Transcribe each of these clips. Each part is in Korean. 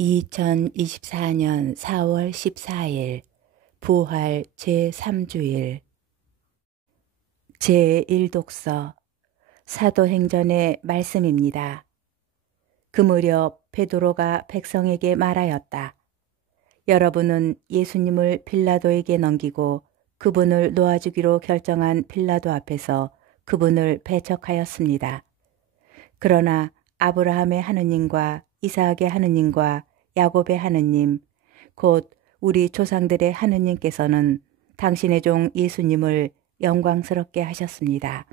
2024년 4월 14일 부활 제3주일 제1독서 사도행전의 말씀입니다. 그 무렵 베드로가 백성에게 말하였다. 여러분은 예수님을 빌라도에게 넘기고 그분을 놓아주기로 결정한 빌라도 앞에서 그분을 배척하였습니다. 그러나 아브라함의 하느님과 이삭의 하느님과 야곱의 하느님, 곧 우리 조상들의 하느님께서는 당신의 종 예수님을 영광스럽게 하셨습니다.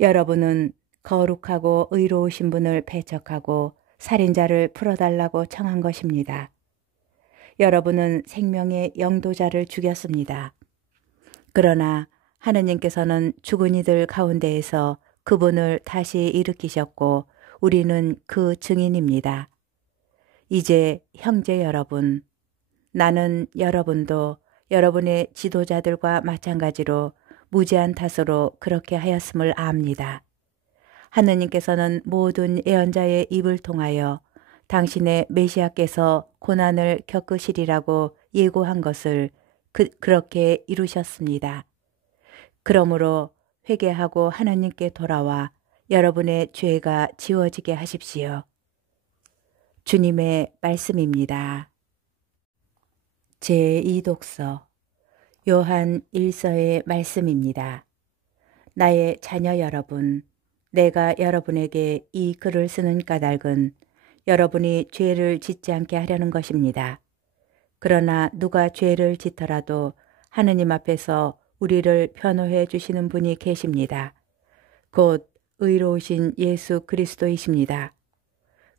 여러분은 거룩하고 의로우신 분을 배척하고 살인자를 풀어달라고 청한 것입니다. 여러분은 생명의 영도자를 죽였습니다. 그러나 하느님께서는 죽은 이들 가운데에서 그분을 다시 일으키셨고 우리는 그 증인입니다. 이제 형제 여러분, 나는 여러분도 여러분의 지도자들과 마찬가지로 무지한 탓으로 그렇게 하였음을 압니다. 하느님께서는 모든 예언자의 입을 통하여 당신의 메시아께서 고난을 겪으시리라고 예고한 것을 그렇게 이루셨습니다. 그러므로 회개하고 하나님께 돌아와 여러분의 죄가 지워지게 하십시오. 주님의 말씀입니다. 제2독서 요한 1서의 말씀입니다. 나의 자녀 여러분, 내가 여러분에게 이 글을 쓰는 까닭은 여러분이 죄를 짓지 않게 하려는 것입니다. 그러나 누가 죄를 짓더라도 하느님 앞에서 우리를 변호해 주시는 분이 계십니다. 곧 의로우신 예수 그리스도이십니다.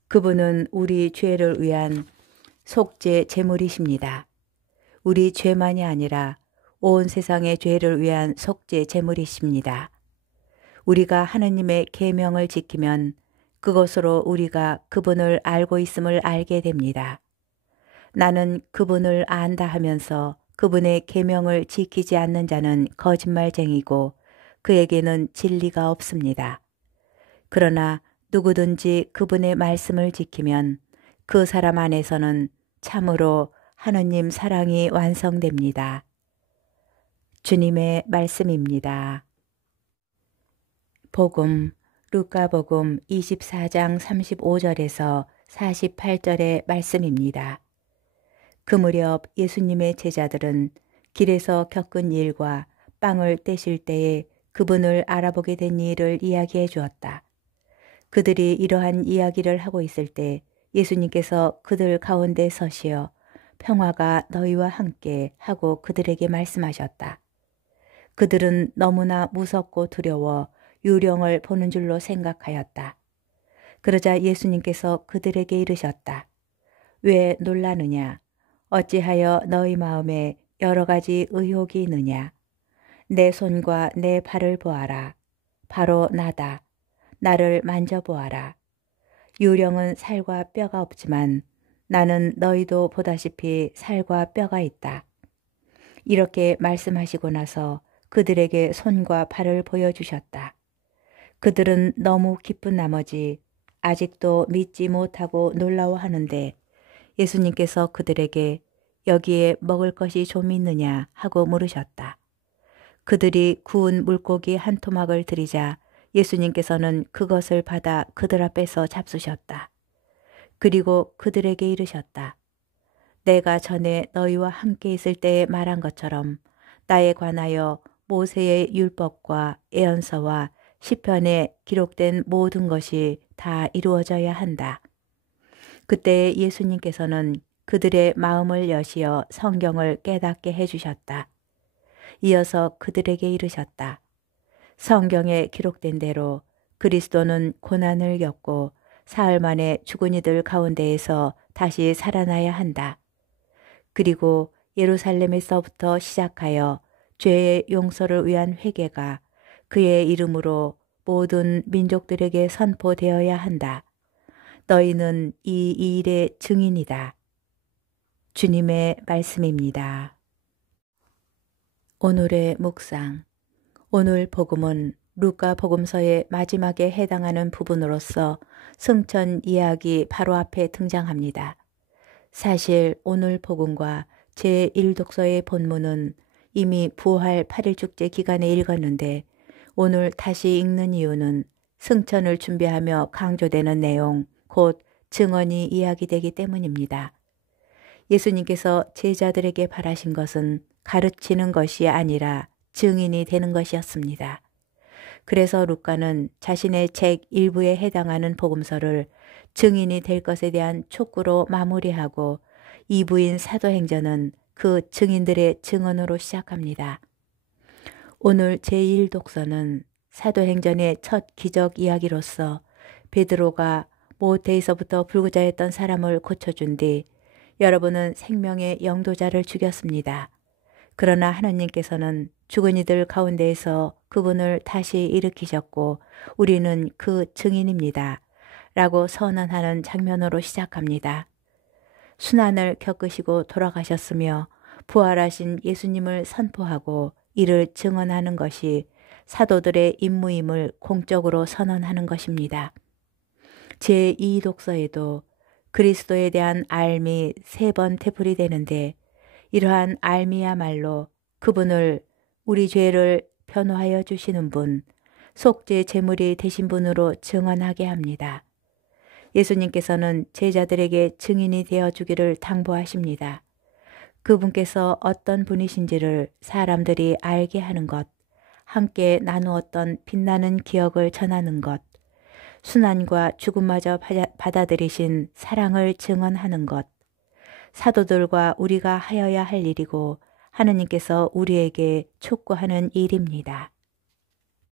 그분은 우리 죄를 위한 속죄 제물이십니다. 우리 죄만이 아니라 온 세상의 죄를 위한 속죄 제물이십니다. 우리가 하느님의 계명을 지키면 그것으로 우리가 그분을 알고 있음을 알게 됩니다. 나는 그분을 안다 하면서 그분의 계명을 지키지 않는 자는 거짓말쟁이고 그에게는 진리가 없습니다. 그러나 누구든지 그분의 말씀을 지키면 그 사람 안에서는 참으로 하느님 사랑이 완성됩니다. 주님의 말씀입니다. 복음, 루카복음 24장 35절에서 48절의 말씀입니다. 그 무렵 예수님의 제자들은 길에서 겪은 일과 빵을 떼실 때에 그분을 알아보게 된 일을 이야기해 주었다. 그들이 이러한 이야기를 하고 있을 때 예수님께서 그들 가운데 서시어 평화가 너희와 함께 하고 그들에게 말씀하셨다. 그들은 너무나 무섭고 두려워 유령을 보는 줄로 생각하였다. 그러자 예수님께서 그들에게 이르셨다. 왜 놀라느냐? 어찌하여 너희 마음에 여러 가지 의혹이 있느냐? 내 손과 내 발을 보아라. 바로 나다. 나를 만져보아라. 유령은 살과 뼈가 없지만 나는 너희도 보다시피 살과 뼈가 있다. 이렇게 말씀하시고 나서 그들에게 손과 발을 보여주셨다. 그들은 너무 기쁜 나머지 아직도 믿지 못하고 놀라워하는데 예수님께서 그들에게 여기에 먹을 것이 좀 있느냐 하고 물으셨다. 그들이 구운 물고기 한 토막을 드리자 예수님께서는 그것을 받아 그들 앞에서 잡수셨다. 그리고 그들에게 이르셨다. 내가 전에 너희와 함께 있을 때에 말한 것처럼 나에 관하여 모세의 율법과 예언서와 시편에 기록된 모든 것이 다 이루어져야 한다. 그때 예수님께서는 그들의 마음을 여시어 성경을 깨닫게 해주셨다. 이어서 그들에게 이르셨다. 성경에 기록된 대로 그리스도는 고난을 겪고 사흘 만에 죽은 이들 가운데에서 다시 살아나야 한다. 그리고 예루살렘에서부터 시작하여 죄의 용서를 위한 회개가 그의 이름으로 모든 민족들에게 선포되어야 한다. 너희는 이 일의 증인이다. 주님의 말씀입니다. 오늘의 묵상. 오늘 복음은 루카 복음서의 마지막에 해당하는 부분으로서 승천 이야기 바로 앞에 등장합니다. 사실 오늘 복음과 제1독서의 본문은 이미 부활 8일 축제 기간에 읽었는데 오늘 다시 읽는 이유는 승천을 준비하며 강조되는 내용, 곧 증언이 이야기되기 때문입니다. 예수님께서 제자들에게 바라신 것은 가르치는 것이 아니라 증인이 되는 것이었습니다. 그래서 루카는 자신의 책 일부에 해당하는 복음서를 증인이 될 것에 대한 촉구로 마무리하고 2부인 사도행전은 그 증인들의 증언으로 시작합니다. 오늘 제1독서는 사도행전의 첫 기적 이야기로서 베드로가 모태에서부터 불구자였던 사람을 고쳐준 뒤 여러분은 생명의 영도자를 죽였습니다. 그러나 하나님께서는 죽은 이들 가운데에서 그분을 다시 일으키셨고 우리는 그 증인입니다. 라고 선언하는 장면으로 시작합니다. 순환을 겪으시고 돌아가셨으며 부활하신 예수님을 선포하고 이를 증언하는 것이 사도들의 임무임을 공적으로 선언하는 것입니다. 제2독서에도 그리스도에 대한 알미 3번 되풀이 되는데 이러한 알미야말로 그분을 우리 죄를 변호하여 주시는 분, 속죄 제물이 되신 분으로 증언하게 합니다. 예수님께서는 제자들에게 증인이 되어주기를 당부하십니다. 그분께서 어떤 분이신지를 사람들이 알게 하는 것, 함께 나누었던 빛나는 기억을 전하는 것, 순환과 죽음마저 받아들이신 사랑을 증언하는 것, 사도들과 우리가 하여야 할 일이고 하느님께서 우리에게 촉구하는 일입니다.